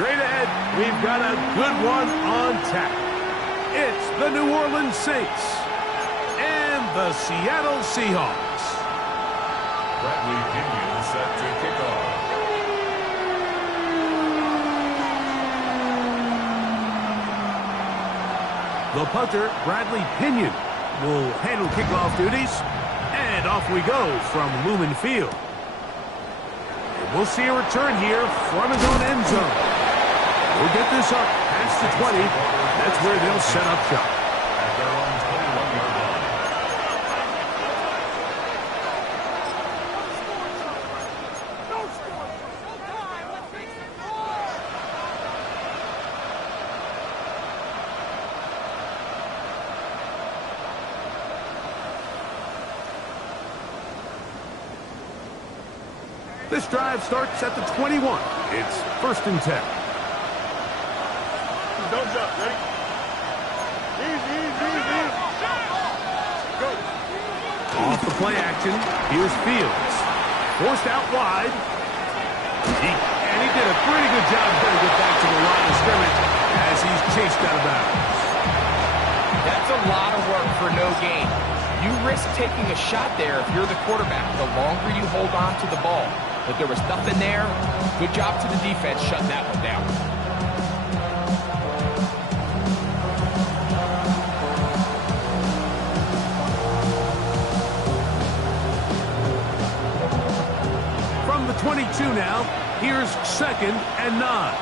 Straight ahead, we've got a good one on tap. It's the New Orleans Saints and the Seattle Seahawks. Bradley Pinion set to kick off. The punter, Bradley Pinion, will handle kickoff duties. And off we go from Lumen Field. And we'll see a return here from his own end zone. We'll get this up past the 20. That's where they'll set up shop. At their own 21-yard line. This drive starts at the 21. It's 1st and 10. Don't jump. Ready? Easy. Go. Off the play action, here's Fields. Forced out wide. And he did a pretty good job trying to get back to the line of scrimmage as he's chased out of bounds. That's a lot of work for no gain. You risk taking a shot there if you're the quarterback the longer you hold on to the ball. But there was nothing there. Good job to the defense shutting that one down. From the 22 now, here's 2nd and 9.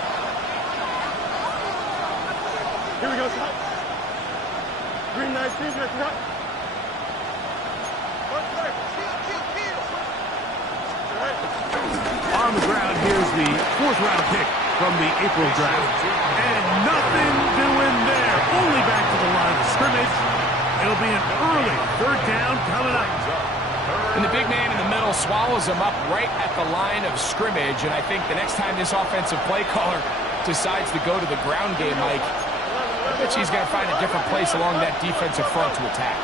Here we go, Scott. Green nice, right. On the ground, here's the 4th-round pick from the April draft. And nothing doing there. Only back to the line of scrimmage. It'll be an early 3rd down coming up. And the big man in the middle swallows him up right at the line of scrimmage. And I think the next time this offensive play caller decides to go to the ground game, Mike, I bet he's going to find a different place along that defensive front to attack.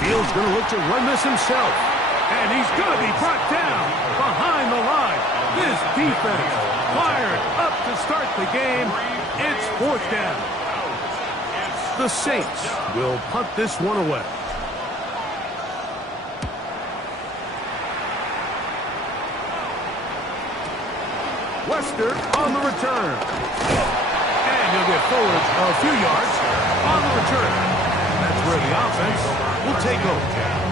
Fields going to look to run this himself. And he's going to be brought down behind the line. This defense fired up to start the game. It's 4th down. The Saints will punt this one away. Wester on the return. And he'll get forward a few yards on the return. That's where the offense will take over.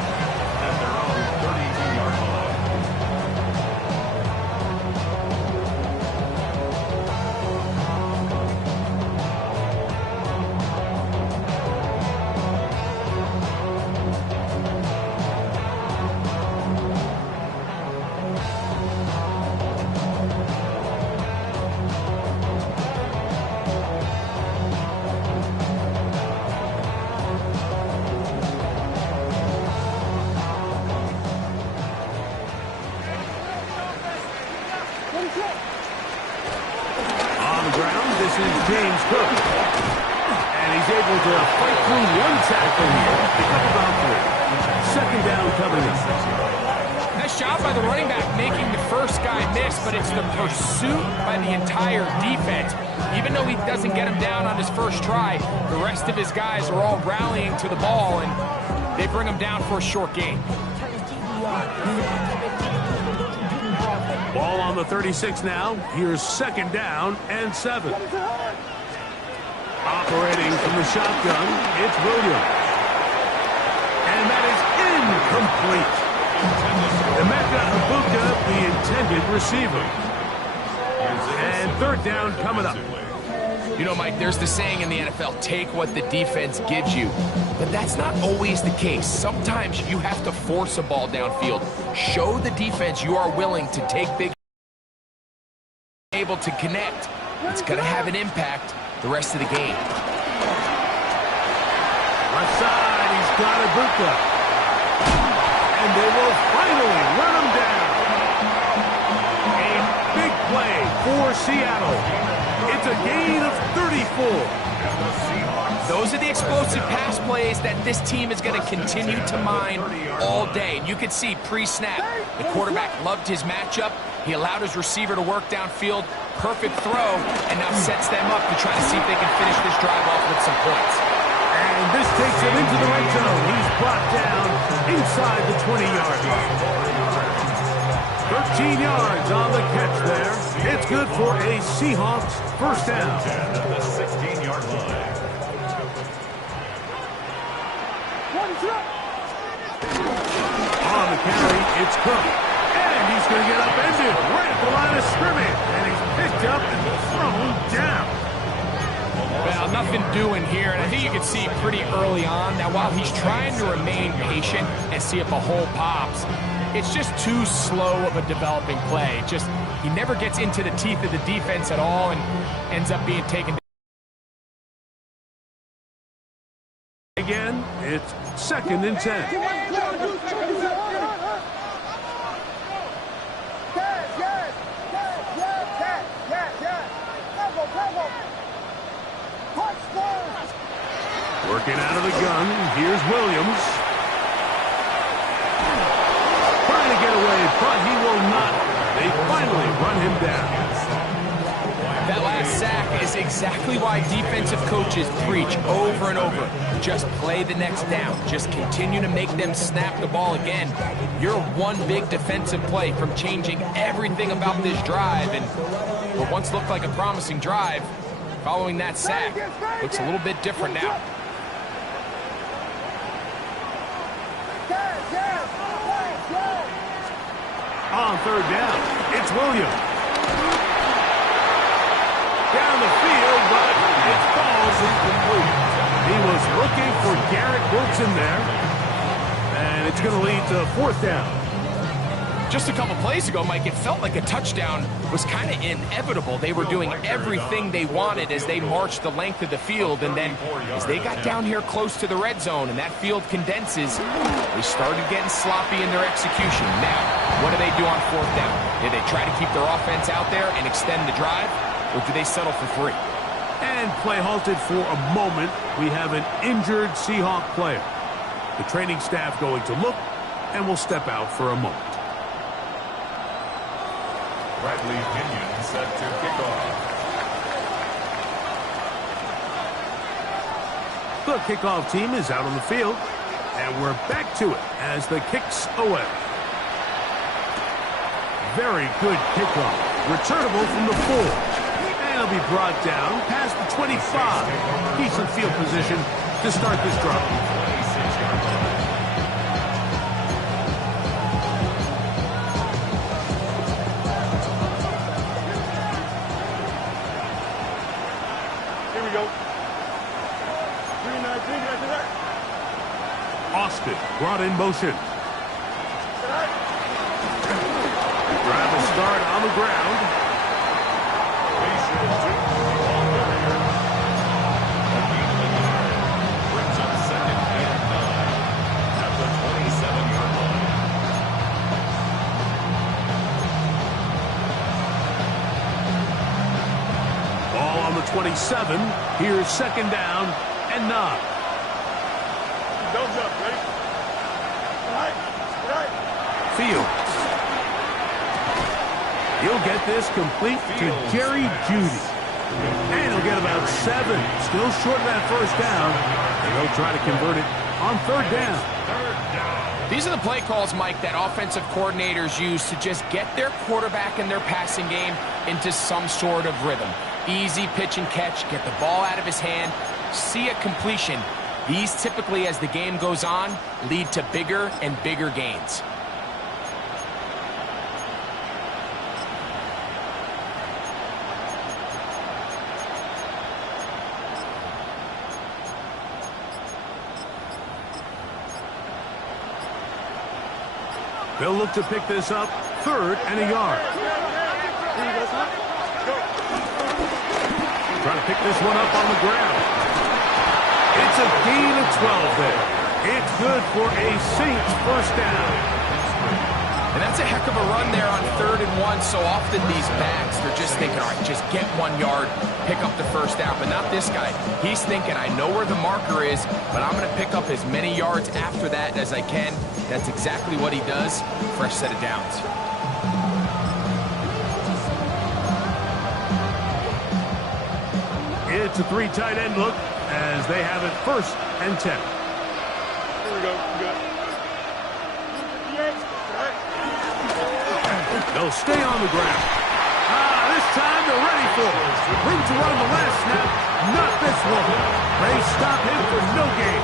James Cook. And he's able to fight through one tackle here. Pick up about 3. 2nd down coming in. Nice job by the running back making the first guy miss, but it's the pursuit by the entire defense. Even though he doesn't get him down on his first try, the rest of his guys are all rallying to the ball, and they bring him down for a short gain. Ball on the 36 now. Here's 2nd down and 7. Operating from the shotgun, it's Williams. And that is incomplete. Emeka Ibuka, the intended receiver. And 3rd down coming up. You know, Mike, there's the saying in the NFL, take what the defense gives you. But that's not always the case. Sometimes you have to force a ball downfield. Show the defense you are willing to take big, able to connect. It's going to have an impact the rest of the game. Left side, he's got Ibuka. And they will finally run him down. A big play for Seattle. It's a gain of 34. Those are the explosive pass plays that this team is going to continue to mine all day. And you can see pre-snap, the quarterback loved his matchup. He allowed his receiver to work downfield. Perfect throw, and now sets them up to try to see if they can finish this drive off with some points. And this takes him into the red zone. He's brought down inside the 20-yard line. 13 yards on the catch there. It's good for a Seahawks first down. 10 at the 16-yard line. On the carry, it's Cook. And he's going to get upended right at the line of scrimmage. And he's picked up and thrown down. Well, nothing doing here, and I think you can see pretty early on that while he's trying to remain patient and see if a hole pops, it's just too slow of a developing play. He never gets into the teeth of the defense at all and ends up being taken down. Again, it's 2nd and 10. Working out of the gun, here's Williams. Trying to get away, but he will not. They finally run him down. That last sack is exactly why defensive coaches preach over and over. Just play the next down. Just continue to make them snap the ball again. You're one big defensive play from changing everything about this drive. And what once looked like a promising drive, following that sack, looks a little bit different now. On 3rd down, it's Williams. Down the field, but it falls incomplete. He was looking for Garrett Wilson there. And it's going to lead to 4th down. Just a couple plays ago, Mike, it felt like a touchdown was kind of inevitable. They were doing everything they wanted as they marched the length of the field, and then as they got down here close to the red zone and that field condenses, they started getting sloppy in their execution. Now, what do they do on 4th down? Do they try to keep their offense out there and extend the drive, or do they settle for 3? And play halted for a moment. We have an injured Seahawk player. The training staff going to look, and will step out for a moment. Bradley Pinion set to kick off. The kickoff team is out on the field, and we're back to it as the kick's away. Very good kickoff. Returnable from the 4. And it'll be brought down past the 25. Decent field position to start this drive. Austin brought in motion. Drive will start on the ground. Brings up 2nd and 9 at the 27-yard line. Ball on the 27. Here's 2nd down and 9. Don't jump, ready? Right. Fields. He'll get this complete to Jerry Jeudy. And he'll get about 7. Still short of that 1st down. And they'll try to convert it on 3rd down. These are the play calls, Mike, that offensive coordinators use to just get their quarterback and their passing game into some sort of rhythm. Easy pitch and catch, get the ball out of his hand, see a completion. These typically, as the game goes on, lead to bigger and bigger gains. They'll look to pick this up 3rd and a yard. Trying to pick this one up on the ground. It's a gain of 12 there. It's good for a Saints 1st down. And that's a heck of a run there on 3rd and 1. So often these backs, they're just thinking, all right, just get 1 yard, pick up the 1st down. But not this guy. He's thinking, I know where the marker is, but I'm going to pick up as many yards after that as I can. That's exactly what he does. Fresh set of downs. It's a 3 tight end look as they have it 1st and 10. Here we go. Good. 58. They'll stay on the ground. This time they're ready for it. Room to run the last snap. Not this one. They stop him for no gain.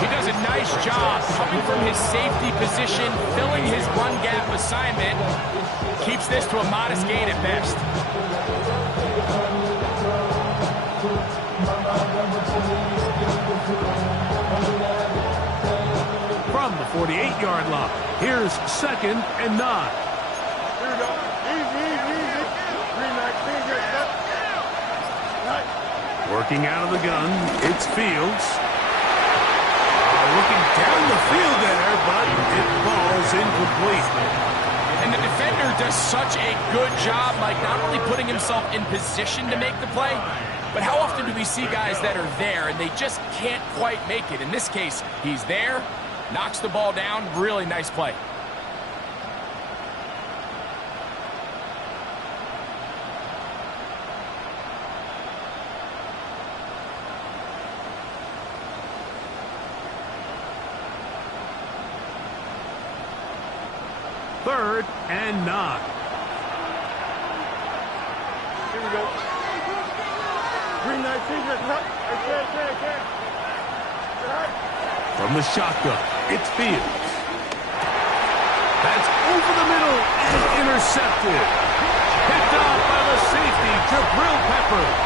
He does a nice job coming from his safety position, filling his run gap assignment. Keeps this to a modest gain at best. From the 48-yard line, here's 2nd and 9. Here we go. Easy. Green light, finger. Right. Working out of the gun, it's Fields. Looking down the field there, but it falls incomplete. And the defender does such a good job, like not only putting himself in position to make the play, but how often do we see guys that are there and they just can't quite make it? In this case, he's there, knocks the ball down, really nice play. Third and 9. Here we go. Green light, finger. Okay. Right. From the shotgun, it's Fields. That's over the middle and intercepted. Picked off by the safety, Jabril Peppers.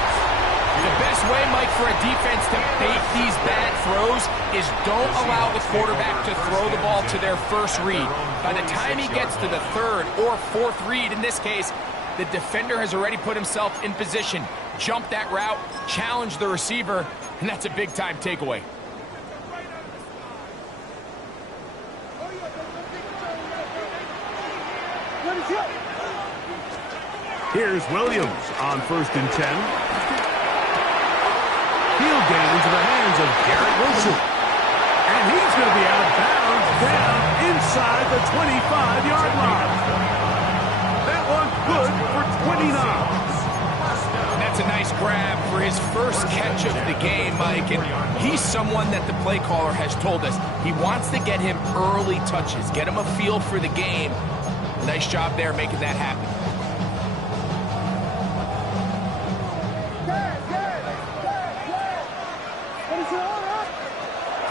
The best way, Mike, for a defense to bait these bad throws is don't allow the quarterback to throw the ball to their first read. By the time he gets to the 3rd or 4th read, in this case, the defender has already put himself in position, jumped that route, challenged the receiver, and that's a big-time takeaway. Here's Williams on 1st and 10. Field gain into the hands of Garrett Wilson. And he's going to be out of bounds down inside the 25-yard line. That one good for 29. That's a nice grab for his first catch of the game, Mike. And he's someone that the play caller has told us he wants to get him early touches, get him a feel for the game. Nice job there making that happen.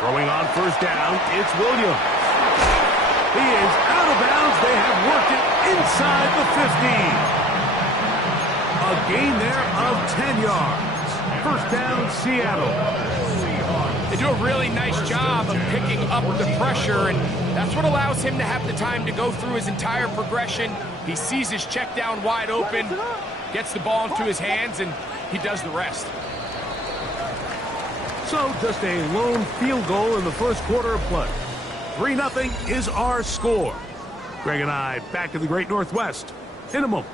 Throwing on 1st down, it's Williams. He is out of bounds. They have worked it inside the 15. A gain there of 10 yards. 1st down, Seattle. They do a really nice job of picking up the pressure, and that's what allows him to have the time to go through his entire progression. He sees his check down wide open, gets the ball into his hands, and he does the rest. So just a lone field goal in the 1st quarter of play. 3-0 is our score. Greg and I back in the Great Northwest in a moment.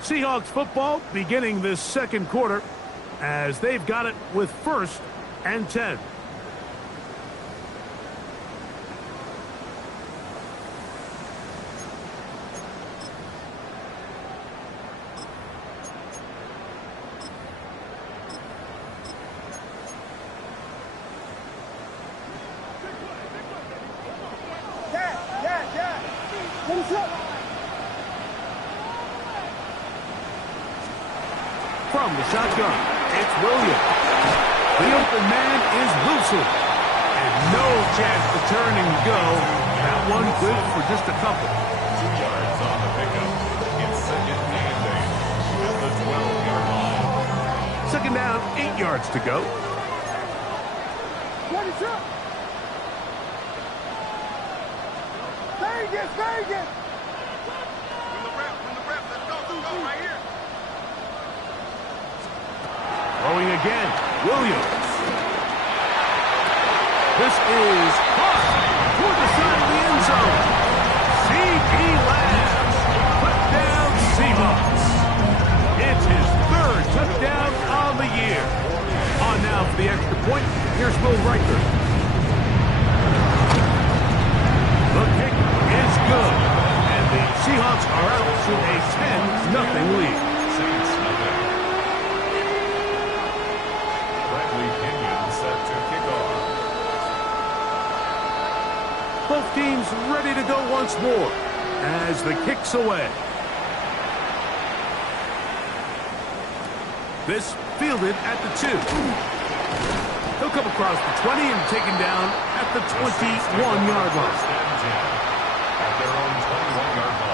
Seahawks football beginning this 2nd quarter as they've got it with 1st and 10. From the shotgun, it's Williams. The open man is Wilson. And no chance to turn and go. That one good for just a couple. 2 yards on the pickup. It's 2nd and 8 at the 12-yard line. 2nd down, 8 yards to go. Vegas. Throwing again, Williams. This is caught toward the side of the end zone. C.P. Lamb, touchdown Seahawks. It's his 3rd touchdown on the year. On now for the extra point, here's Will Riker. The kick is good, and the Seahawks are out to a 10-0 lead. Saints, nothing. Bradley Pinion set to kick off. Both teams ready to go once more as the kick's away. This fielded at the 2. He'll come across the 20 and taken down at the 21-yard line. At their own 21-yard line.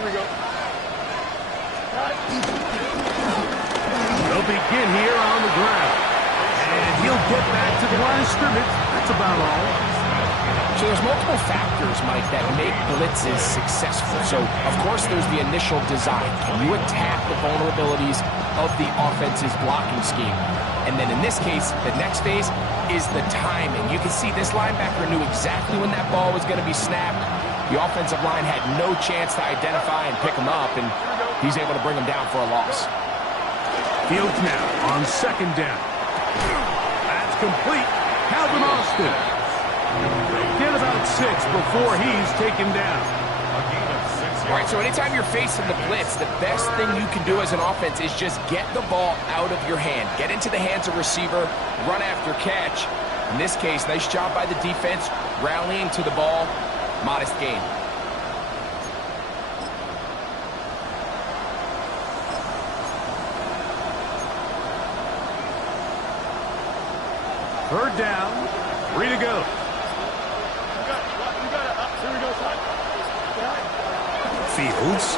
Here we go. They'll begin here on the ground. And he'll get back to the line of scrimmage. That's about all. So there's multiple factors, Mike, that make blitzes successful. So, of course, there's the initial design. Can you attack the vulnerabilities of the offense's blocking scheme? And then in this case, the next phase is the timing. You can see this linebacker knew exactly when that ball was going to be snapped. The offensive line had no chance to identify and pick him up, and he's able to bring him down for a loss. Fields now on second down. That's complete. Calvin Austin. Get about 6 before he's taken down. A gain of 6 All right, yards. so anytime you're facing the blitz, the best thing you can do as an offense is just get the ball out of your hand. Get into the hands of receiver, run after catch. In this case, nice job by the defense, rallying to the ball. Modest gain. Third down. 3 to go. You got it. Here we go, son. Fields.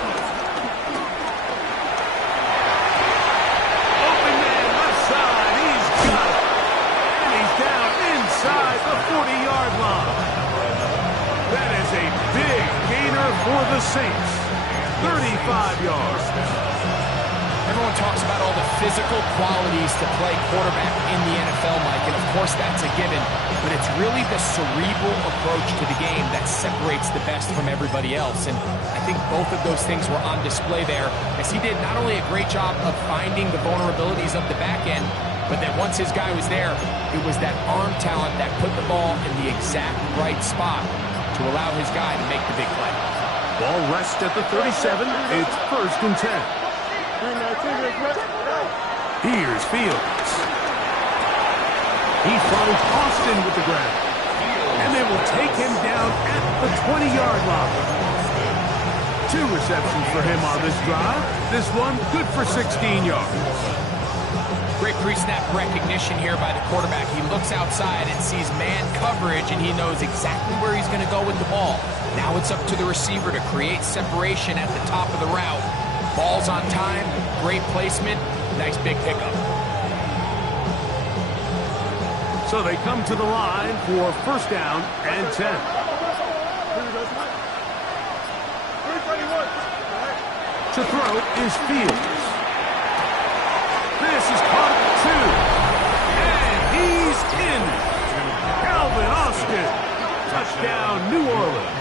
Open man left side. He's got it. And he's down inside the 40-yard line. That is a big gainer for the Saints. 35 yards. Everyone talks about all the physical qualities to play quarterback in the NFL, Mike, and of course that's a given, but it's really the cerebral approach to the game that separates the best from everybody else, and I think both of those things were on display there, as he did not only a great job of finding the vulnerabilities of the back end, but that once his guy was there, it was that arm talent that put the ball in the exact right spot to allow his guy to make the big play. Ball rests at the 37. It's 1st and 10. Here's Fields. He finds Austin with the ground. And they will take him down at the 20-yard line. 2 receptions for him on this drive. This one good for 16 yards. Great pre-snap recognition here by the quarterback. He looks outside and sees man coverage, and he knows exactly where he's going to go with the ball. Now it's up to the receiver to create separation at the top of the route. Ball's on time, great placement, nice big pickup. So they come to the line for 1st down and 10. Here we go, son. 331. To throw is Fields. This is caught at 2. And he's in. Calvin Austin. Touchdown, New Orleans.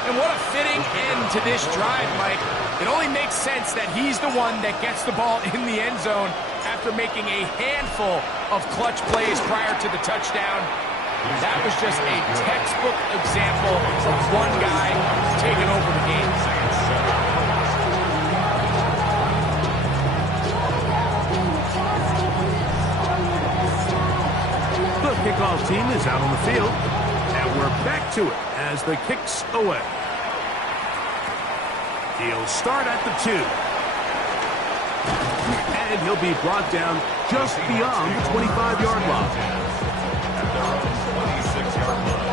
And what a fitting end to this drive, Mike. It only makes sense that he's the one that gets the ball in the end zone after making a handful of clutch plays prior to the touchdown. That was just a textbook example of one guy taking over the game. The kickoff team is out on the field, and we're back to it as the kick's away. He'll start at the 2. And he'll be brought down just beyond the 25-yard line. At their own 26-yard line.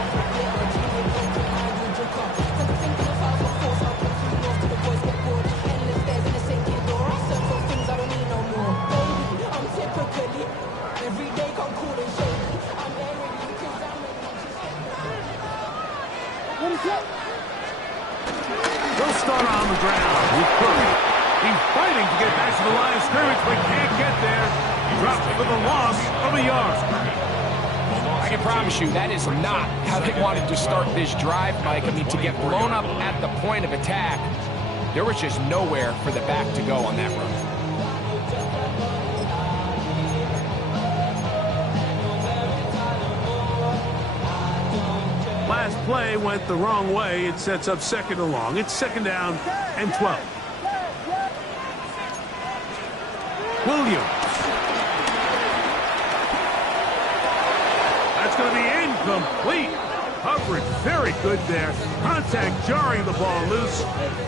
They'll start on the ground with Curry. He's fighting to get back to the line of scrimmage, but can't get there. Drop up for the loss of a yard. I can promise you that is not how they wanted to start this drive, Mike. I mean, to get blown up at the point of attack, there was just nowhere for the back to go on that run. Last play went the wrong way. It sets up second and long. It's second down and 12. Williams. That's going to be incomplete. Coverage very good there. Contact jarring the ball loose.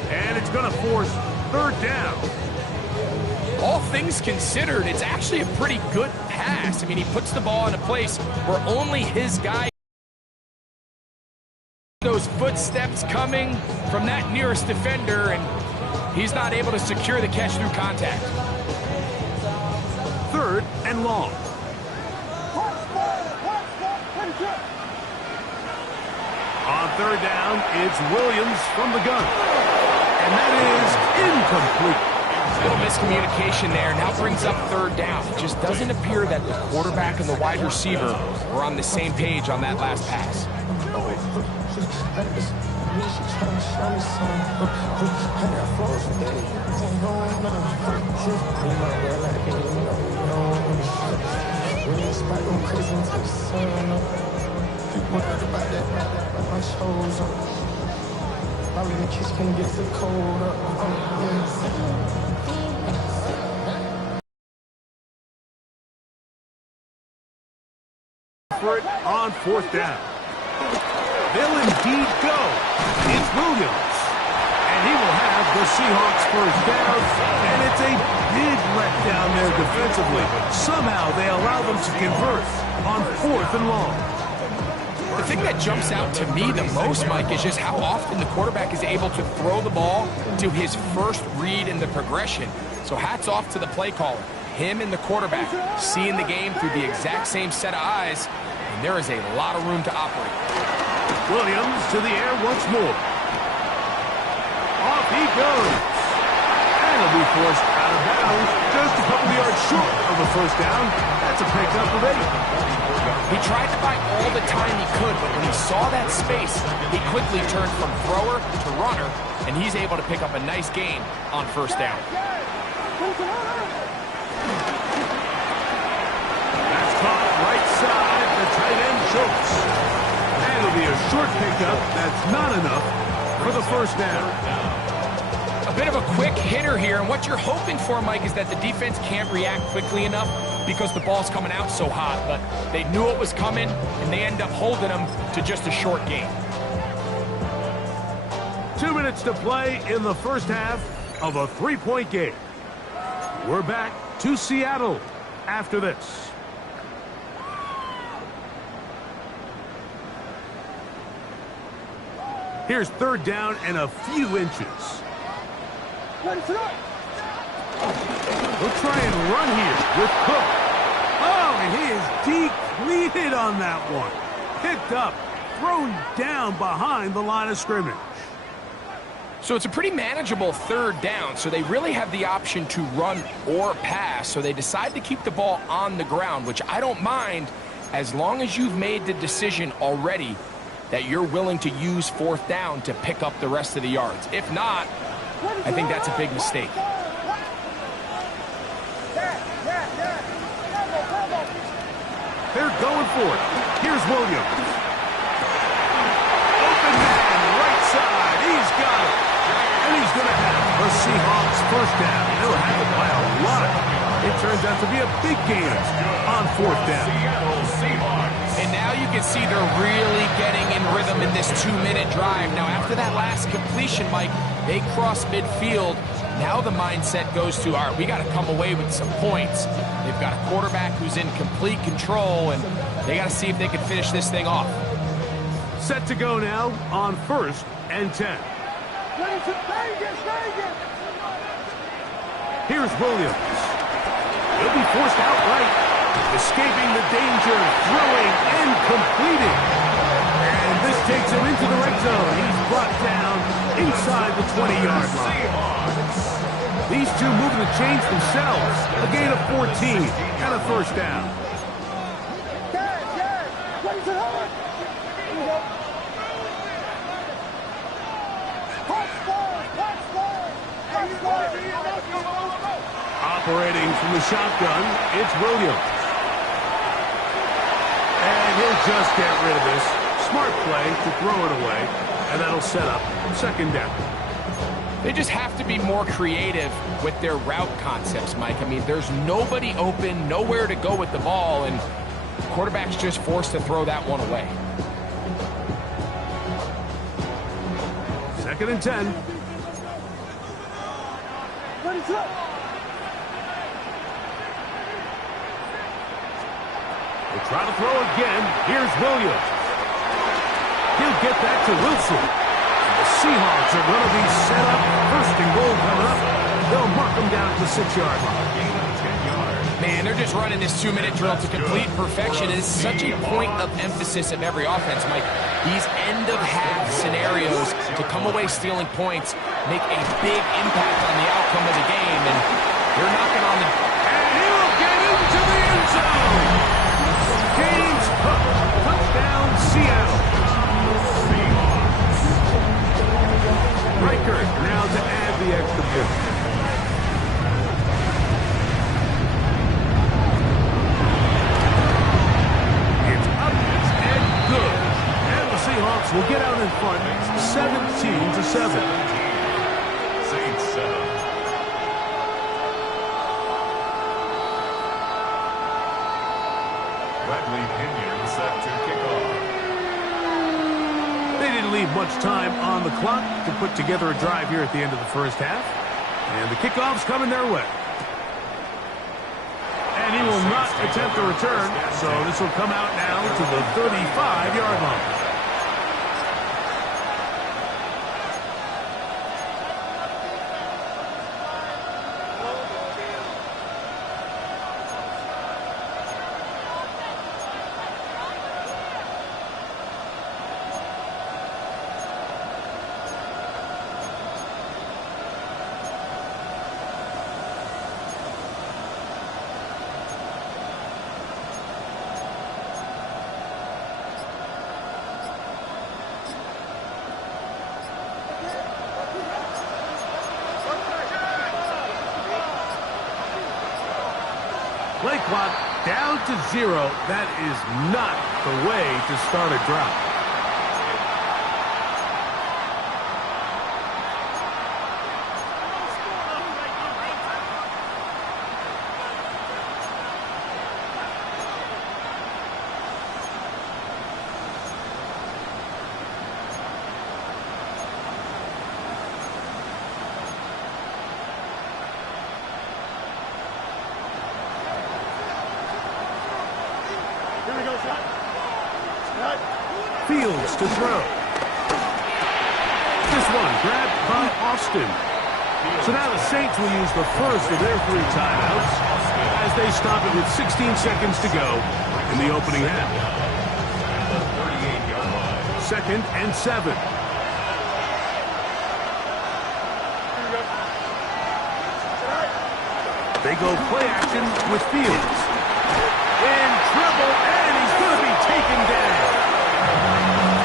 And it's going to force third down. All things considered, it's actually a pretty good pass. I mean, he puts the ball in a place where only his guy. Those footsteps coming from that nearest defender, and he's not able to secure the catch through contact. Third and long. On third down, it's Williams from the gun. And that is incomplete. A little miscommunication there. Now brings up third down. It just doesn't appear that the quarterback and the wide receiver were on the same page on that last pass. For it on fourth down. They'll indeed go. It's Williams. And he will have the Seahawks first down. And it's a big letdown there defensively. Somehow they allow them to convert on fourth and long. The thing that jumps out to me the most, Mike, is just how often the quarterback is able to throw the ball to his first read in the progression. So hats off to the play caller. Him and the quarterback seeing the game through the exact same set of eyes, and there is a lot of room to operate. Williams to the air once more. Off he goes. And he'll be forced out of bounds just a couple yards short of a first down. That's a pickup of 8. He tried to buy all the time he could, but when he saw that space, he quickly turned from thrower to runner, and he's able to pick up a nice gain on first down. That's caught right side. The tight end chokes. And it'll be a short pickup. That's not enough for the first down. A bit of a quick hitter here, and what you're hoping for, Mike, is that the defense can't react quickly enough because the ball's coming out so hot, but they knew it was coming, and they end up holding them to just a short gain. 2 minutes to play in the first half of a 3-point game. We're back to Seattle after this. Here's third down and a few inches. We'll try and run here with Cook. Oh, and he is depleted on that one. Picked up, thrown down behind the line of scrimmage. So it's a pretty manageable third down, so they really have the option to run or pass, so they decide to keep the ball on the ground, which I don't mind as long as you've made the decision already that you're willing to use fourth down to pick up the rest of the yards. If not, I think that's a big mistake. They're going for it. Here's Williams. Open man, right side. He's got it. And he's going to have the Seahawks first down. They'll have it by a lot. It turns out to be a big gain on fourth down. And now you can see they're really getting in rhythm in this 2-minute drive. Now, after that last completion, Mike, they cross midfield. Now the mindset goes to, all right, we got to come away with some points. They've got a quarterback who's in complete control, and they got to see if they can finish this thing off. Set to go now on first and 10. Here's Williams. He'll be forced outright, escaping the danger, throwing and completing. And this takes him into the red zone. He's brought down inside the 20-yard line. These two moving the chains themselves. A gain of 14 and a first down. Operating from the shotgun, it's Williams. And he'll just get rid of this. Smart play to throw it away, and that'll set up second down. They just have to be more creative with their route concepts, Mike. I mean, there's nobody open, nowhere to go with the ball, and the quarterback's just forced to throw that one away. Second and 10. They try to throw again. Here's Williams. He'll get that to Wilson. The Seahawks are going to be set up. First and goal coming up. They'll mark them down at the 6-yard line. Man, they're just running this 2-minute drill to complete perfection. It's such a point of emphasis of every offense, Mike. These end-of-half scenarios to come away stealing points make a big impact on the outcome of the game, and they're knocking on the... And he'll get into the end zone! James Cook, touchdown, Seattle. Riker now to add the extra point. It's up and good. And the Seahawks will get out in front 17-7. Saints 7. Bradley Pinion set to kick off. They didn't leave much time on the clock to put together a drive here at the end of the first half. And the kickoff's coming their way. And he will not attempt a return, so this will come out now to the 35-yard line. Play clock down to 0. That is not the way to start a drive. Fields to throw. This one grabbed by Austin. So now the Saints will use the first of their 3 timeouts as they stop it with 16 seconds to go in the opening half. Second and 7. They go play action with Fields. In trouble, and he's going to be taken down.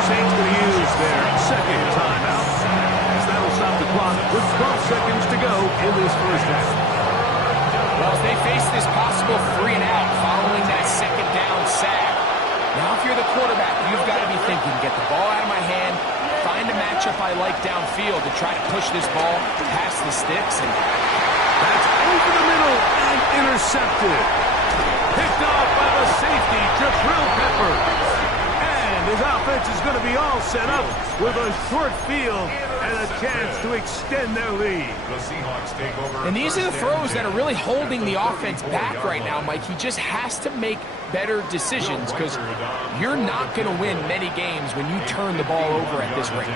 Saints going to use their second timeout, as that'll stop the clock with 12 seconds to go in this first half. Well, as they face this possible 3-and-out following that second down sack, now if you're the quarterback, you've got to be thinking, get the ball out of my hand, find a matchup I like downfield to try to push this ball past the sticks. And that's over the middle and intercepted. Picked off by the safety, Jabril Peppers. And his offense is going to be all set up with a short field and a chance to extend their lead. The Seahawks take over. And these are the throws that are really holding the offense back right now, Mike. He just has to make better decisions because you're not going to win many games when you turn the ball over at this rate.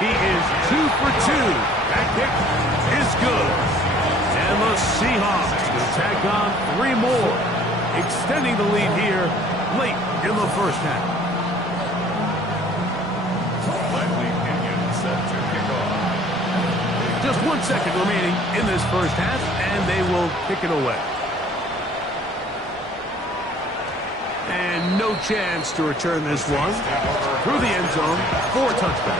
He is 2 for 2. That kick is good. And the Seahawks will tack on 3 more, extending the lead here late in the first half. Just 1 second remaining in this first half, and they will kick it away. And no chance to return this one. Through the end zone for a touchback.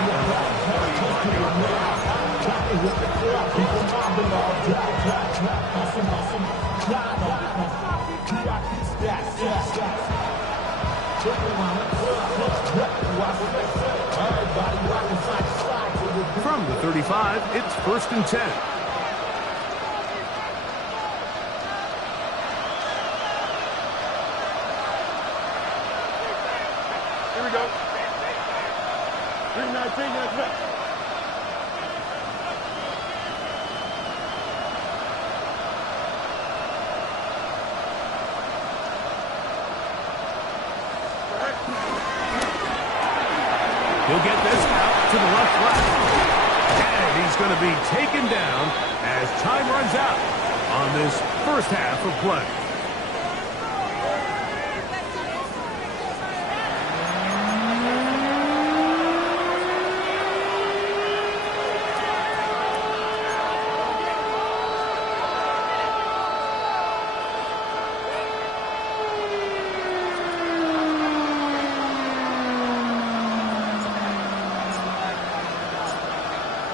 From the 35, it's 1st and 10. Here we go. 3-19, that's right. He'll get this out to the left flat. And he's going to be taken down as time runs out on this first half of play.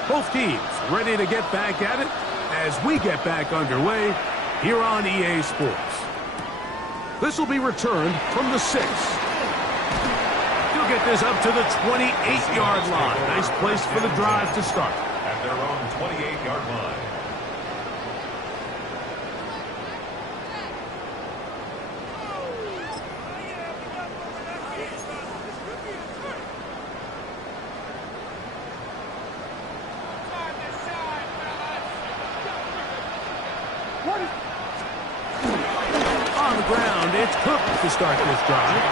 Both teams ready to get back at it as we get back underway here on EA Sports. This will be returned from the 6. He'll get this up to the 28-yard line. Nice place for the drive to start. At their own 28-yard line. On the ground, it's Cook to start this drive.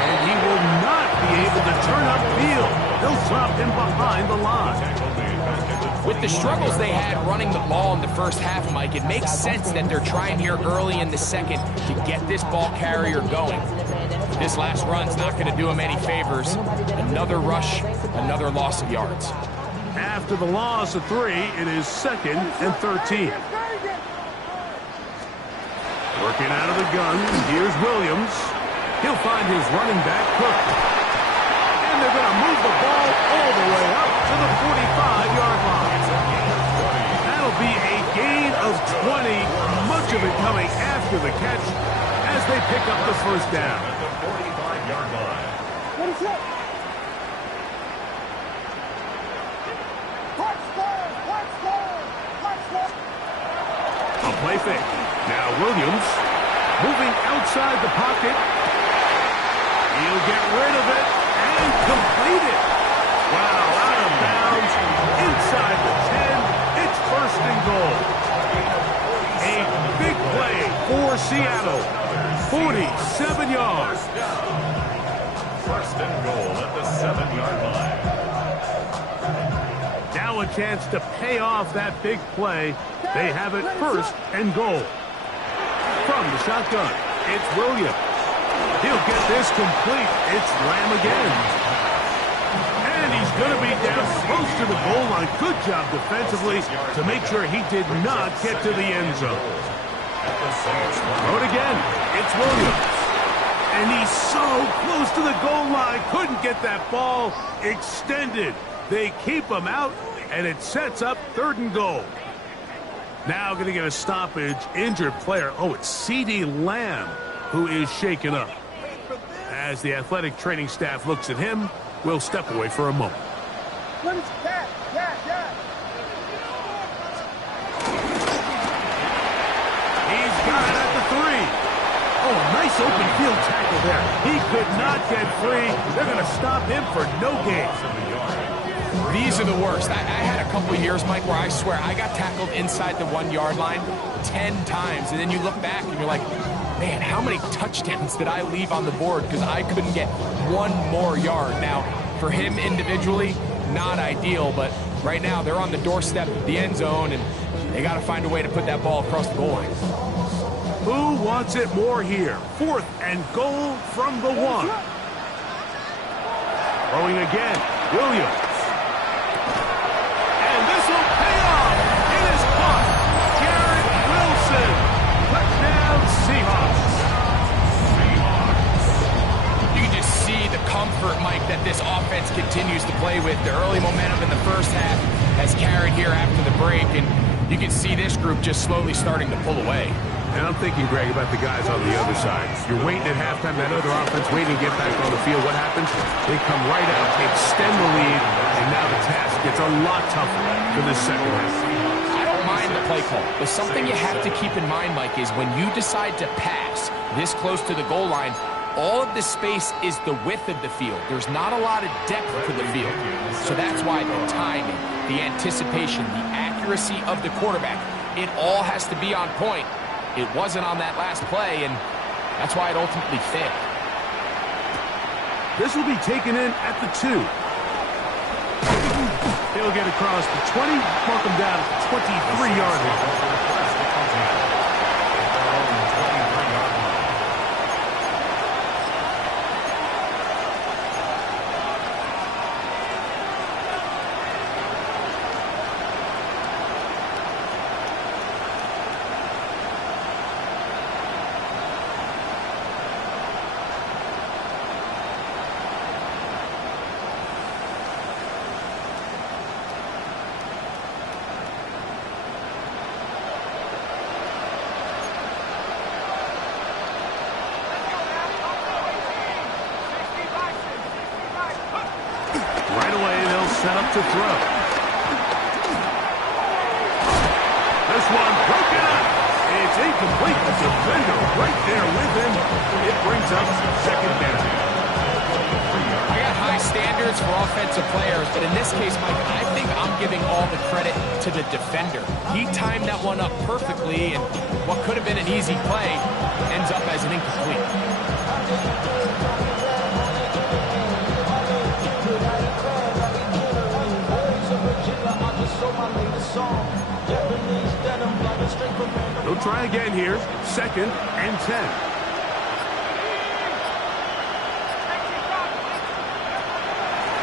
And he will not be able to turn upfield. They'll drop him behind the line. With the struggles they had running the ball in the first half, Mike, it makes sense that they're trying here early in the second to get this ball carrier going. This last run's not going to do him any favors. Another rush, another loss of yards. After the loss of 3, it is 2nd and 13. Working out of the gun, here's Williams. He'll find his running back, Cook. And they're going to move the ball all the way up to the 45-yard line. That'll be a gain of 20, much of it coming after the catch as they pick up the first down. At the 45-yard line. What is that? A play fake. Now Williams moving outside the pocket. He'll get rid of it and complete it. Wow, out of bounds inside the 10. It's 1st and goal. A big play for Seattle. 47 yards. 1st and goal at the 7-yard line. Now a chance to pay off that big play. They have it 1st and goal. From the shotgun, it's Williams. He'll get this complete. It's Lamb again. And he's going to be down close to the goal line. Good job defensively to make sure he did not get to the end zone. Throw it again. It's Williams. And he's so close to the goal line. Couldn't get that ball extended. They keep him out, and it sets up 3rd and goal. Now going to get a stoppage, injured player. Oh, it's C.D. Lamb who is shaken up. As the athletic training staff looks at him, we'll step away for a moment. What is that? Yeah. He's got it at the 3. Oh, nice open field tackle there. He could not get free. They're going to stop him for no gain. These are the worst. I had a couple years, Mike, where I swear I got tackled inside the 1-yard line 10 times. And then you look back and you're like, man, how many touchdowns did I leave on the board because I couldn't get one more yard? Now, for him individually, not ideal, but right now they're on the doorstep of the end zone, and they got to find a way to put that ball across the goal line. Who wants it more here? 4th and goal from the 1. Throwing again, Williams. And this will pay off. gets carried here after the break, and you can see this group just slowly starting to pull away. And I'm thinking, Greg, about the guys on the other side. You're waiting at halftime, that other offense waiting to get back on the field. What happens? They come right out, extend the lead, and now the task gets a lot tougher for this second half. I don't mind the play call, but something you have to keep in mind, Mike, is when you decide to pass this close to the goal line, all of the space is the width of the field. There's not a lot of depth to the field. So that's why the timing, the anticipation, the accuracy of the quarterback, it all has to be on point. It wasn't on that last play, and that's why it ultimately failed. This will be taken in at the 2. He'll get across the 20, mark him down at the 23-yard line. Set up to throw. This one broken up. It's incomplete. The defender right there with him. It brings up second down. I got high standards for offensive players, but in this case, Mike, I think I'm giving all the credit to the defender. He timed that one up perfectly, and what could have been an easy play ends up as an incomplete. They'll try again here. 2nd and 10.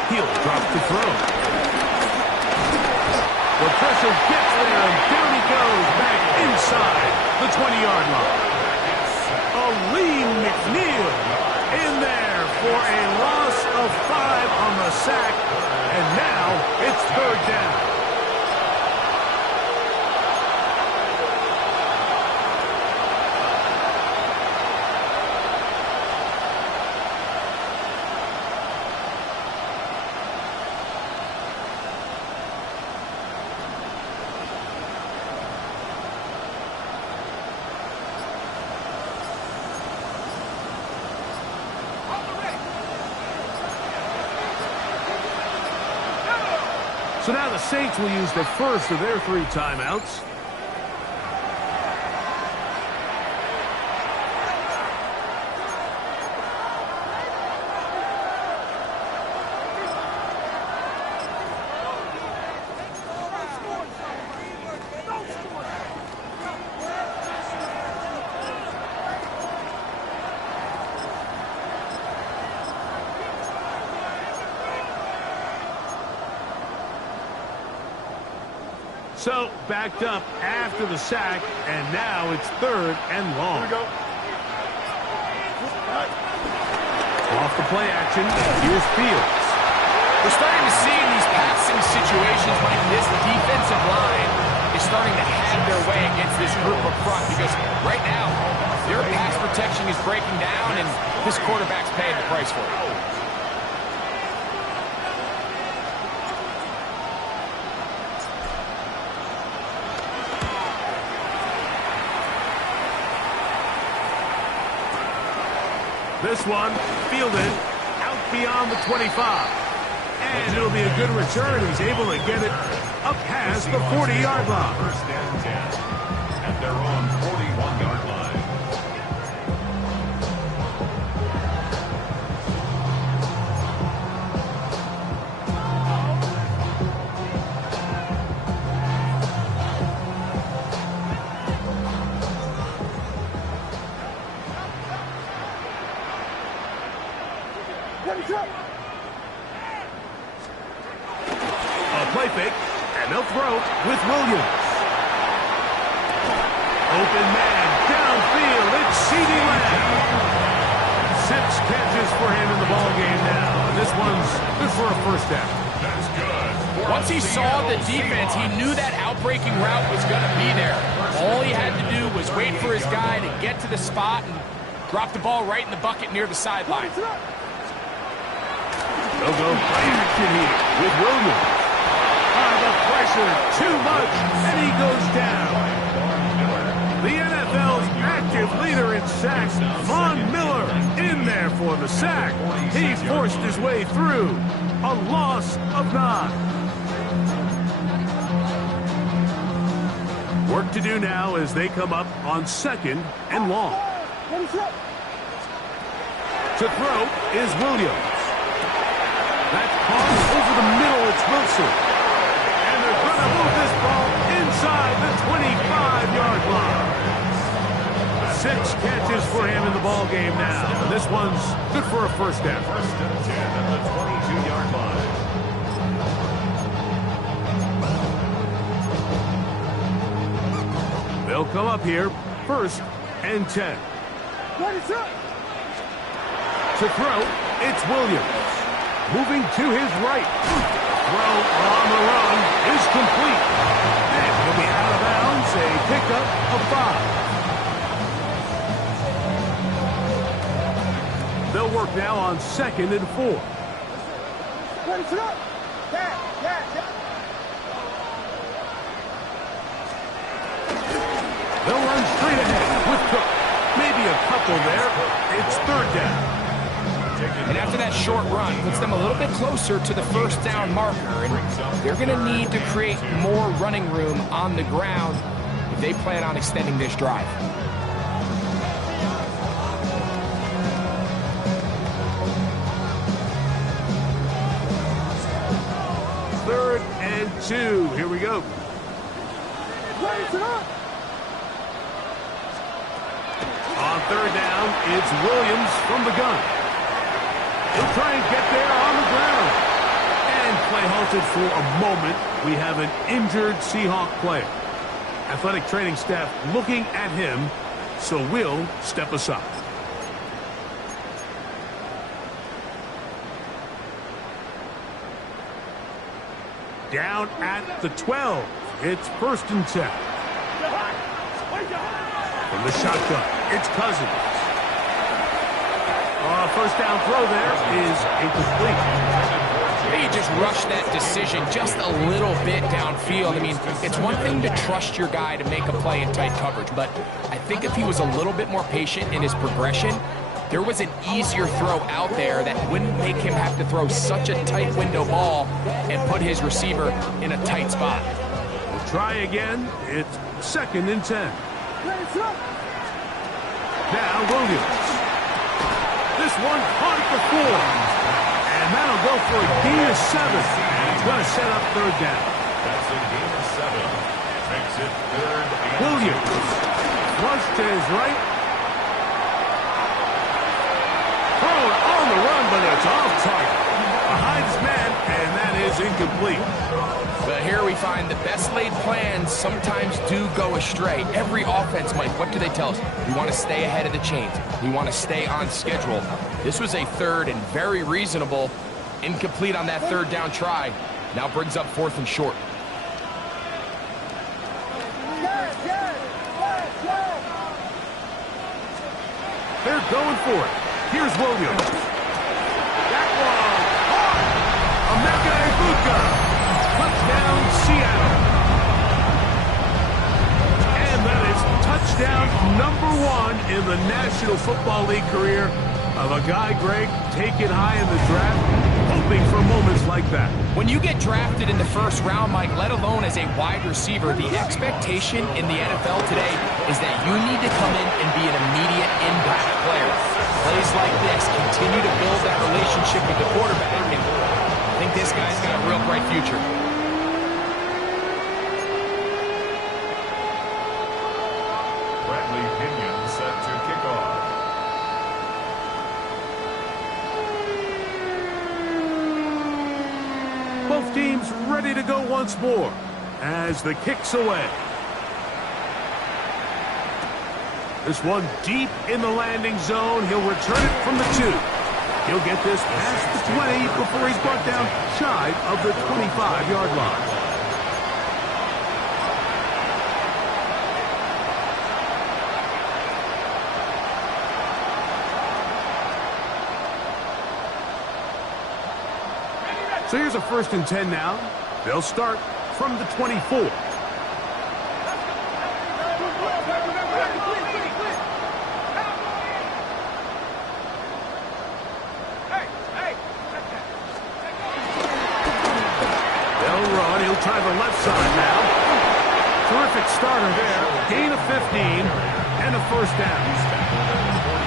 Heel drops to throw. The pressure gets there, and down he goes back inside the 20-yard line. Aleem McNeil in there for a loss of 5 on the sack, and now it's 3rd down. So now the Saints will use the first of their 3 timeouts. So, backed up after the sack, and now it's 3rd and long. Here we go. Off the play action, here's Fields. We're starting to see in these passing situations, Mike, this defensive line is starting to have their way against this group up front, because right now, their pass protection is breaking down, and this quarterback's paying the price for it. This one fielded out beyond the 25. And it'll be a good return. He's able to get it up past the 40-yard line. 1st and 10 at their own 41-yard line. A play fake, and they'll throw with Williams. Open man, downfield, it's CeeDee Lamb. 6 catches for him in the ball game now. And this one's good for a first down. That's good. Once he saw the defense, he knew that outbreaking route was going to be there. All he had to do was wait for his guy to get to the spot and drop the ball right in the bucket near the sideline. They'll go play action here with Williams. The pressure, too much, and he goes down. The NFL's active leader in sacks, Von Miller, in there for the sack. He forced his way through. A loss of 9. Work to do now as they come up on 2nd and long. To throw is Williams. That's caught over the middle. It's Wilson. And they're going to move this ball inside the 25-yard line. 6 catches for him in the ball game now. And this one's good for a first down. First and 10 at the 22-yard line. They'll come up here, 1st and 10. To throw, it's Williams. Moving to his right. Throw on the run is complete. And he'll be out of bounds, a pickup of 5. They'll work now on 2nd and 4. They'll run straight ahead with Cook. Maybe a couple there. It's 3rd down. And after that short run, puts them a little bit closer to the first down marker. And they're going to need to create more running room on the ground if they plan on extending this drive. Third and 2. Here we go. On 3rd down, it's Williams from the gun. He'll try and get there on the ground. And play halted for a moment. We have an injured Seahawk player. Athletic training staff looking at him, so we'll step aside. Down at the 12. It's 1st and 10. From the shotgun, it's Cousins. First down throw there is incomplete. Maybe you just rush that decision just a little bit downfield. I mean, it's one thing to trust your guy to make a play in tight coverage, but I think if he was a little bit more patient in his progression, there was an easier throw out there that wouldn't make him have to throw such a tight window ball and put his receiver in a tight spot. We'll try again. It's 2nd and 10. Now Williams. This one caught at the 4. And that'll go for a gain of 7. And it's going to set up 3rd down. That's a gain of 7. Makes it 3rd and Williams. Flush to his right. Throw it on the run, but it's off target. Behind his man, and that is incomplete. But here we find the best laid plans sometimes do go astray. Every offense, Mike, what do they tell us? We want to stay ahead of the chains. We want to stay on schedule. This was a 3rd and very reasonable. Incomplete on that 3rd down try. Now brings up 4th and short. They're going for it. Here's Williams. That one. Emeka Egbuka. Touchdown, Seattle. And that is touchdown number 1 in the National Football League career of a guy, Greg, taken high in the draft, hoping for moments like that. When you get drafted in the 1st round, Mike, let alone as a wide receiver, the expectation in the NFL today is that you need to come in and be an immediate impact player. Plays like this continue to build that relationship with the quarterback, and I think this guy's got a real bright future. Bradley Pinion set to kick off. Both teams ready to go once more as the kick's away. This one deep in the landing zone. He'll return it from the 2. He'll get this past the 20 before he's brought down shy of the 25-yard line. So here's a 1st and 10 now. They'll start from the 24. They'll run. He'll try the left side now. Terrific starter there. Gain of 15 and a 1st down.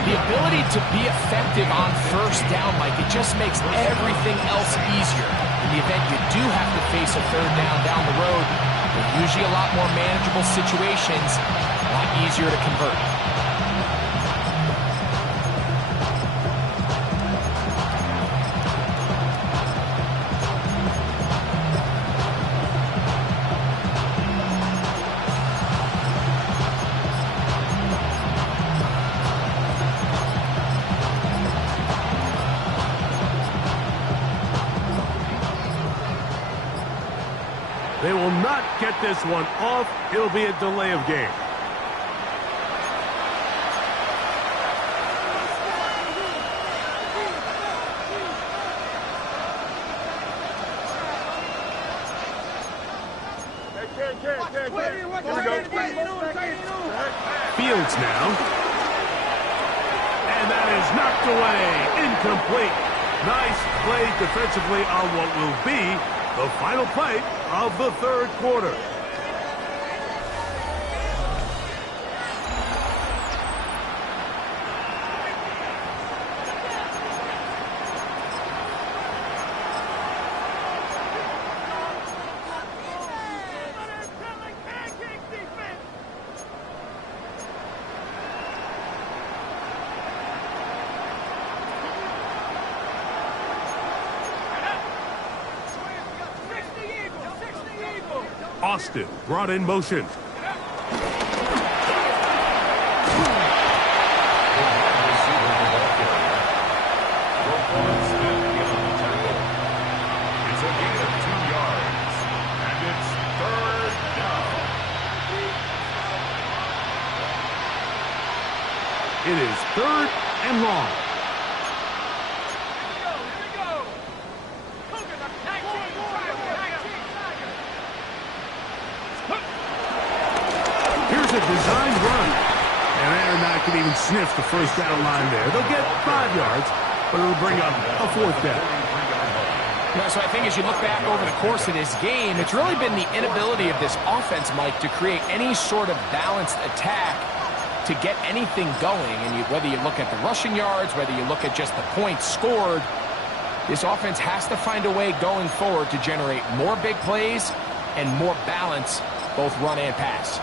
The ability to be effective on 1st down, Mike, it just makes everything else easier. In the event you do have to face a 3rd down the road, they're usually a lot more manageable situations, a lot easier to convert. They will not get this one off. It'll be a delay of game. Fields now. And that is knocked away. Incomplete. Nice play defensively on what will be the final play of the 3rd quarter. Austin brought in motion. It's a gain of 2 yards, and it's 3rd down. It is 3rd and long. Here's a designed run. And they're not going to even sniff the 1st down line there. They'll get 5 yards, but it'll bring up a 4th down. Yeah, so I think as you look back over the course of this game, it's really been the inability of this offense, Mike, to create any sort of balanced attack to get anything going. And whether you look at the rushing yards, whether you look at just the points scored, this offense has to find a way going forward to generate more big plays and more balance, both run and pass.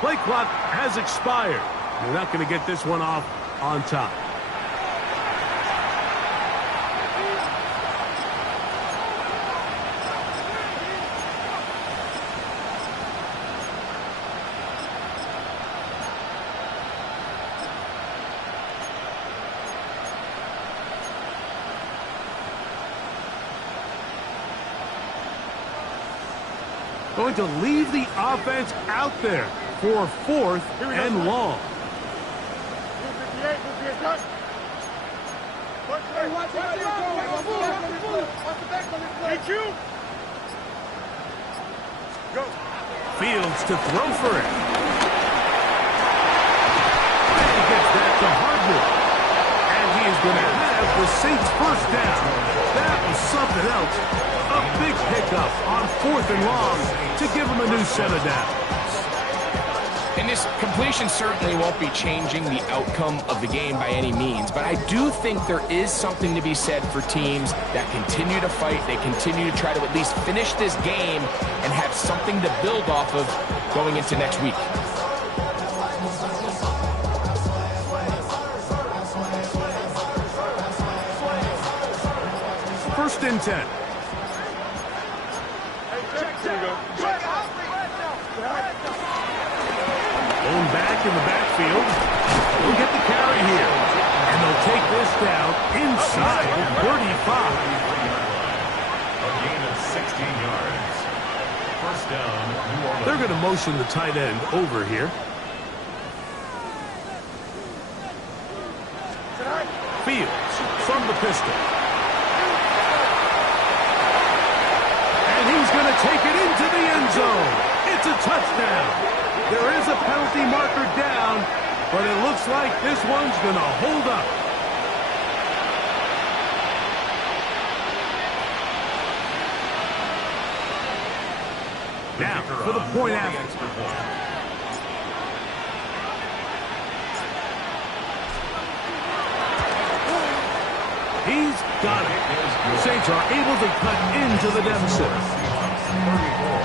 Play clock has expired. You're not going to get this one off on time. Going to leave the offense out there for 4th and long. Fields to throw for it. And he gets that to Hardman. And he is going to have the Saints 1st down. That was something else. A big pickup on 4th and long to give him a new set of downs. And this completion certainly won't be changing the outcome of the game by any means, but I do think there is something to be said for teams that continue to fight, they continue to try to at least finish this game and have something to build off of going into next week. and 10. Going back in the backfield. We'll get the carry here. And they'll take this down inside the 35. A gain of 16 yards. First down, New Orleans. They're going to motion the tight end over here. Fields from the pistol. And he's going to take it into the end zone. It's a touchdown. There is a penalty marker down, but it looks like this one's going to hold up. Now for the point after. He's got it. Saints are able to cut into the deficit. 34.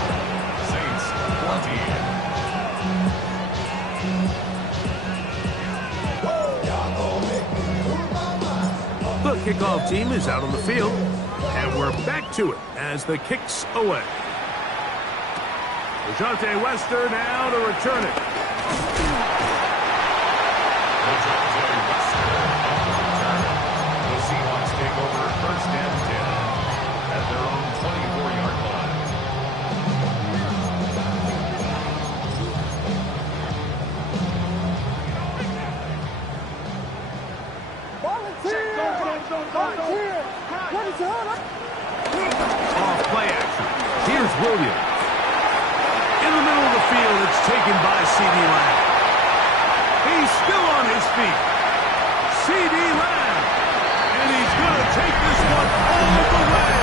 Saints 20. The kickoff team is out on the field, and we're back to it as the kick's away. DeJounte Wester now to return it. The Seahawks take over first and 10 at their own 24-yard line. Off play action. Here's Williams. In the middle of the field, it's taken by C.D. Lamb. He's still on his feet. C.D. Lamb. And he's going to take this one all the way.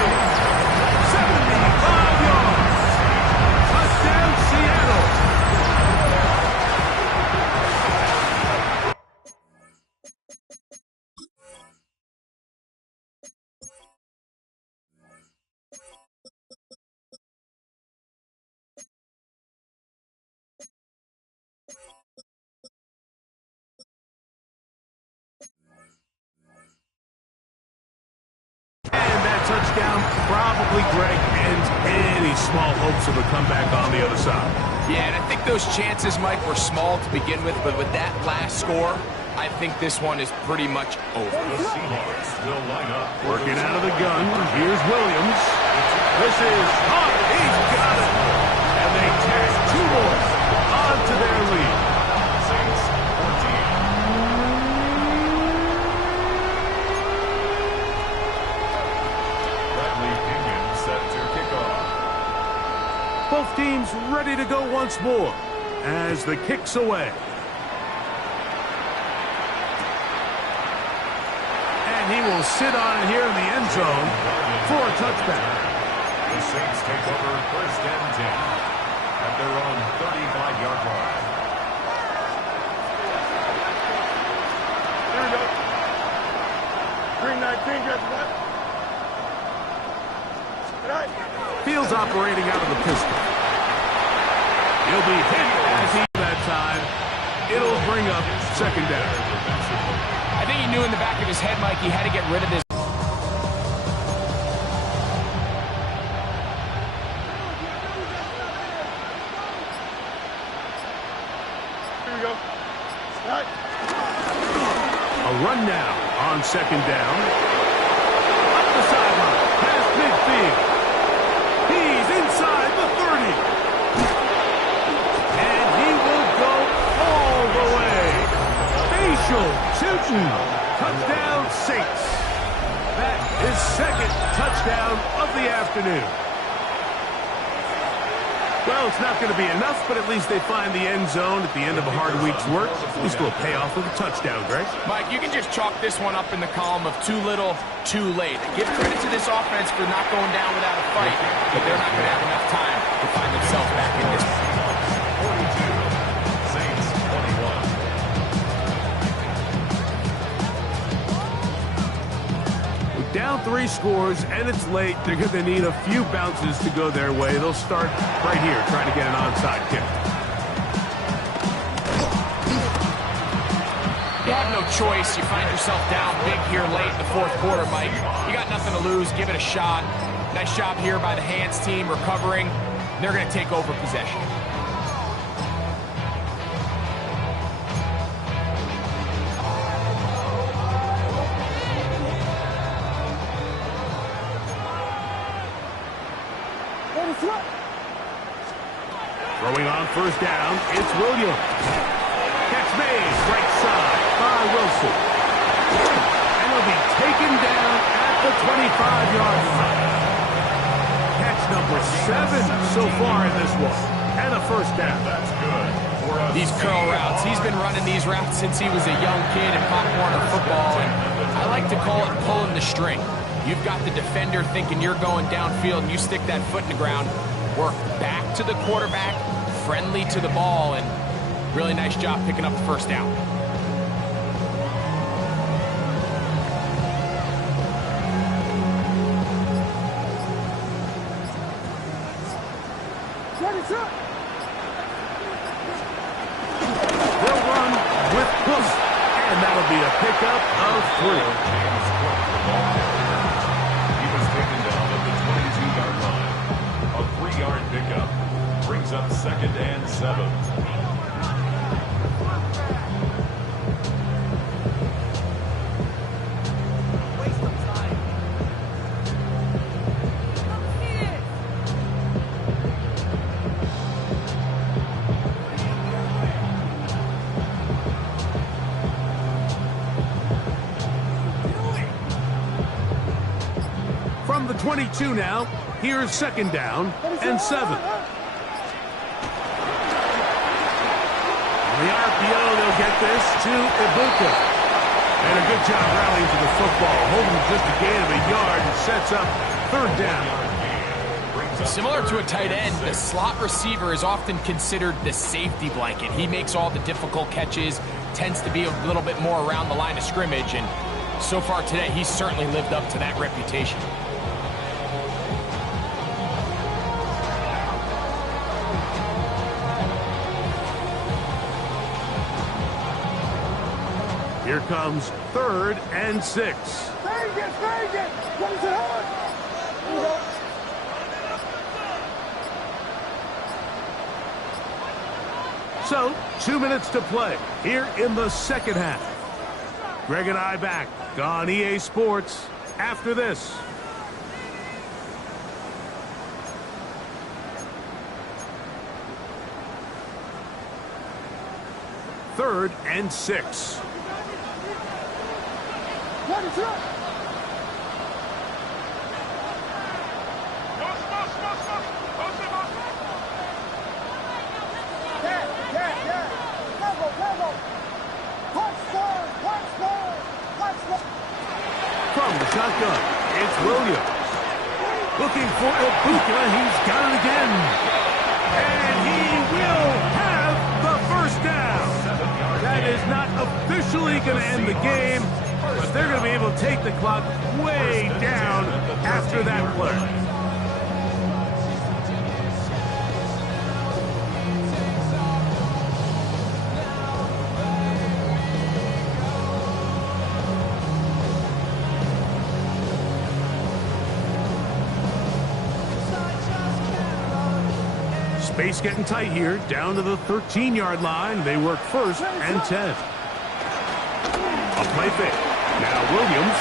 75 yards. Touchdown, Seattle. Touchdown probably, Greg, ends any small hopes of a comeback on the other side. Yeah, and I think those chances, Mike, were small to begin with, but with that last score, I think this one is pretty much over. The Seahawks will line up. Working out of the gun. Here's Williams. This is hot. He's got it. And they tack two more onto their lead. Saints 14. Set to kick off. Both teams ready to go once more as the kick's away. And he will sit on it here in the end zone for a touchback. The Saints take over first and 10 at their own 35-yard line. Here we go. Green 19, get what? Fields operating out of the pistol. He'll be hit as he that time. It'll bring up second down. I think he knew in the back of his head, Mike, he had to get rid of this. Here we go. Right. A run now on second down. Up the sideline, past midfield. He's inside the 30. And he will go all the way. Facial shooting. Touchdown, Saints. That is second touchdown of the afternoon. Well, it's not going to be enough, but at least they find the end zone at the end of a hard week's work. At least we'll pay off with a touchdown, Greg. Mike, you can just chalk this one up in the column of too little, too late. Give credit to this offense for not going down without a fight, but they're not going to have enough time to find themselves back in this. 42. Saints 21. Down 3 scores, and it's late. They're going to need a few bounces to go their way. They'll start right here, trying to get an onside kick. You have no choice. You find yourself down big here late in the fourth quarter, Mike. You got nothing to lose. Give it a shot. Nice job here by the hands team recovering. They're going to take over possession. Throwing on first down, it's Williams. Catch made, right side by Wilson. And he'll be taken down at the 25-yard line. Catch number 7 so far in this one. And a first down. That's good. These curl routes, he's been running these routes since he was a young kid in Pop Warner football, and I like to call it pulling the string. You've got the defender thinking you're going downfield, and you stick that foot in the ground, work back to the quarterback, friendly to the ball, and really nice job picking up the first down. They'll run with push, and that'll be a pickup of 3. James Cook, the ball carrier. He was taken down at the 22-yard line. A 3-yard pickup brings up 2nd and 7. From the 22 now, here's 2nd down and 7. On the RPO, they'll get this to Ibuka. And a good job rallying to the football, holding just a gain of a yard and sets up 3rd down. Similar to a tight end, the slot receiver is often considered the safety blanket. He makes all the difficult catches, tends to be a little bit more around the line of scrimmage, and so far today, he's certainly lived up to that reputation. Here comes 3rd and 6. So, 2 minutes to play here in the 2nd half. Greg and I back on EA Sports after this. Third and 6. From the shotgun, it's Williams. Looking for Ibuka, he's got it again. And he will have the first down. That is not officially going to end the game, but they're going to be able to take the clock way down after that play. Space getting tight here, down to the 13-yard line. They work 1st and 10. A play fake. Now Williams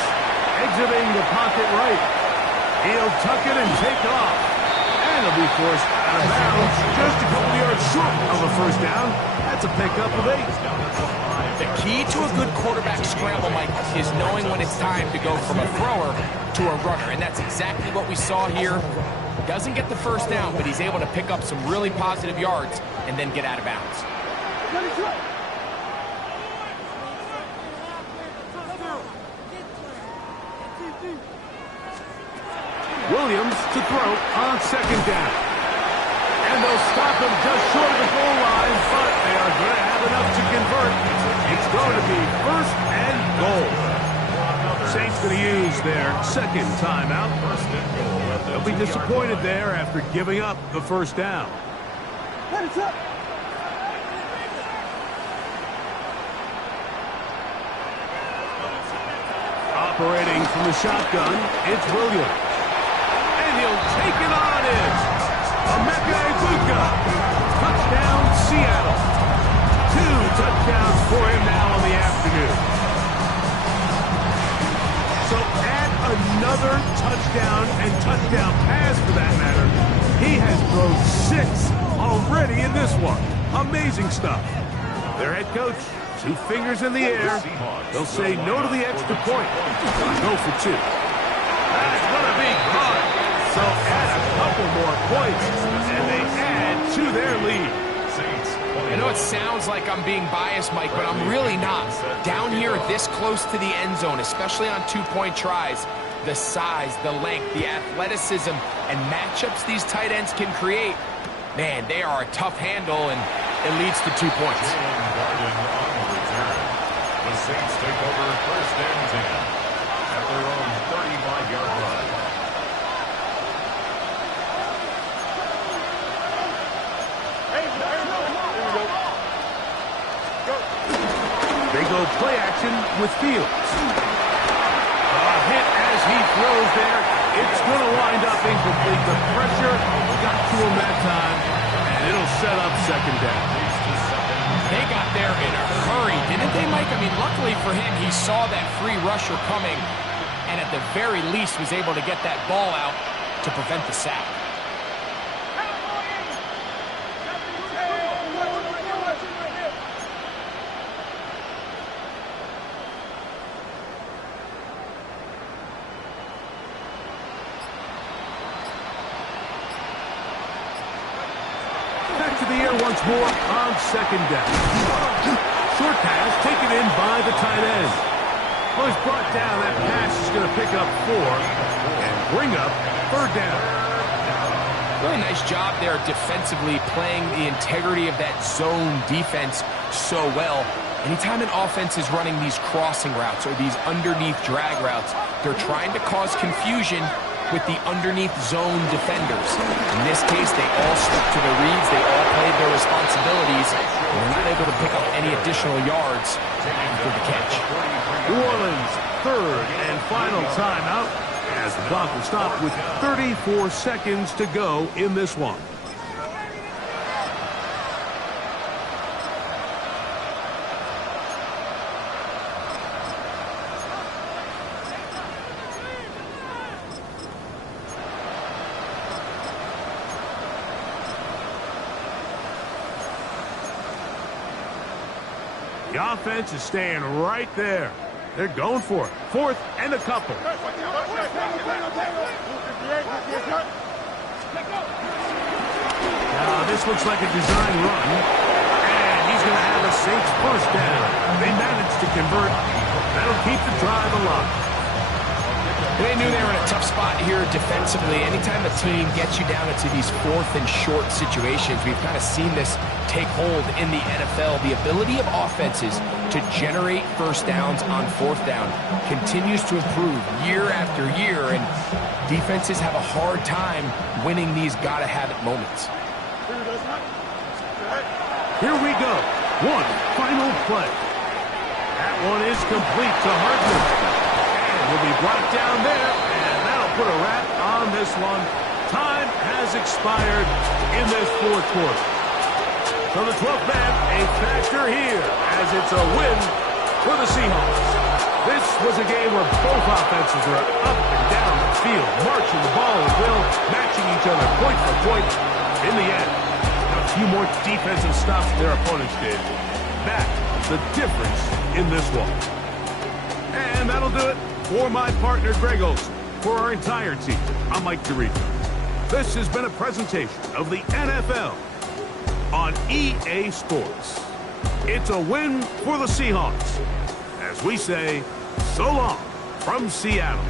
exiting the pocket right. He'll tuck it and take off. And he'll be forced out of bounds just a couple yards short of a first down. That's a pickup of 8. The key to a good quarterback scramble, Mike, is knowing when it's time to go from a thrower to a runner. And that's exactly what we saw here. Doesn't get the first down, but he's able to pick up some really positive yards and then get out of bounds. Williams to throw on 2nd down. And they'll stop him just short of the goal line, but they are going to have enough to convert. It's going to be 1st and goal. Saints going to use their 2nd timeout. They'll be disappointed there after giving up the first down. Operating from the shotgun, it's Williams. And he'll take it on in. WK3. Touchdown, Seattle. 2 touchdowns for him now on the afternoon. So add another touchdown and touchdown pass for that matter. He has thrown 6 already in this one. Amazing stuff. Their head coach, 2 fingers in the air. They'll say no to the extra point. Go for 2. That's going to be caught. So add a couple more points, and they add to their lead. I know it sounds like I'm being biased, Mike, but I'm really not. Down here this close to the end zone, especially on 2-point tries, the size, the length, the athleticism, and matchups these tight ends can create, man, they are a tough handle, and it leads to 2 points. The Saints take over first and 10 at their own 35-yard line. They go play action with Fields. A hit as he throws there. It's going to wind up incomplete. The pressure got to him that time, and it'll set up second down. They got there in a hurry, didn't they, Mike? I mean, luckily for him, he saw that free rusher coming, and at the very least was able to get that ball out to prevent the sack. Back to the air once more on second down. Short pass taken in by the tight end. Well, he's brought down. That pass is going to pick up 4 and bring up third down. Really nice job there defensively, playing the integrity of that zone defense so well. Anytime an offense is running these crossing routes or these underneath drag routes, they're trying to cause confusion with the underneath zone defenders. In this case, they all stuck to their reads, they all played their responsibilities, and they're not able to pick up any additional yards after the catch. New Orleans, third and final timeout, as the clock will stop with 34 seconds to go in this one. The offense is staying right there. They're going for it. 4th and a couple. Now, this looks like a design run. And he's going to have a Saints first down. They managed to convert. That'll keep the drive alive. They knew they were in a tough spot here defensively. Anytime a team gets you down into these 4th and short situations, we've kind of seen this take hold in the NFL. The ability of offenses to generate first downs on 4th down continues to improve year after year, and defenses have a hard time winning these gotta-have-it moments. Here we go. One final play. That one is complete to Hartman. Will be brought down there, and that'll put a wrap on this one. Time has expired in this 4th quarter. So the 12th man, a factor here, as it's a win for the Seahawks. This was a game where both offenses were up and down the field, marching the ball at will, matching each other point for point. In the end, a few more defensive stops than their opponents did. That's the difference in this one. And that'll do it for my partner, Greg Olson. For our entire team, I'm Mike DeRito. This has been a presentation of the NFL on EA Sports. It's a win for the Seahawks. As we say, so long from Seattle.